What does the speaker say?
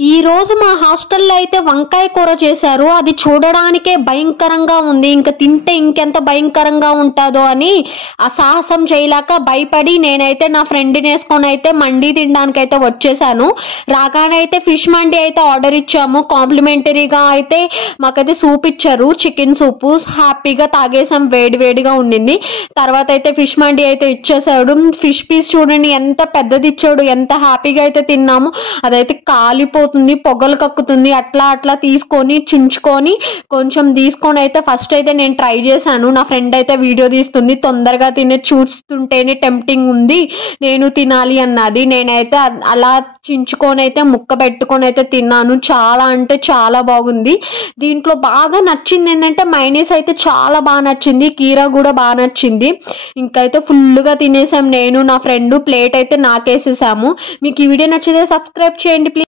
ఈ రోజు మా హాస్టల్లో అయితే వంకాయ కూర చేశారు. అది చూడడానికే భయంకరంగా ఉంది. ఇంకా తింటే ఇంకెంత భయంకరంగా ఉంటుందో అని ఆ సాహసం చేయలేక భయపడి నేనైతే నా ఫ్రెండ్ని వేసుకొని అయితే మండి తినడానికి అయితే వచ్చేసాను. రాగానే అయితే ఫిష్ మండి అయితే ఆర్డర్ ఇచ్చాము. కాంప్లిమెంటరీగా అయితే మాకైతే సూప్ ఇచ్చారు, చికెన్ సూపు. హ్యాపీగా తాగేసాం, వేడి వేడిగా ఉండింది. తర్వాత అయితే ఫిష్ మండి అయితే ఇచ్చేసాడు. ఫిష్ పీస్ చూడండి ఎంత పెద్దది ఇచ్చాడు, ఎంత హ్యాపీగా అయితే తిన్నాము. అదైతే కాలిపోతుంది, పొగలు కక్కుతుంది. అట్లా తీసుకొని చించుకొని కొంచెం తీసుకొని అయితే ఫస్ట్ అయితే నేను ట్రై చేశాను. నా ఫ్రెండ్ అయితే వీడియో తీస్తుంది, తొందరగా తినే చూస్తుంటేనే టెంప్టింగ్ ఉంది, నేను తినాలి అన్నది. నేనైతే అలా చించుకొని అయితే ముక్క పెట్టుకొని అయితే తిన్నాను. చాలా అంటే చాలా బాగుంది. దీంట్లో బాగా నచ్చింది ఏంటంటే మైనీస్ అయితే చాలా బాగా నచ్చింది, కీరా కూడా బాగా నచ్చింది. ఇంకైతే ఫుల్గా తినేసాం నేను నా ఫ్రెండ్. ప్లేట్ అయితే నాకేసేసాము. మీకు ఈ వీడియో నచ్చితే సబ్స్క్రైబ్ చేయండి ప్లీజ్.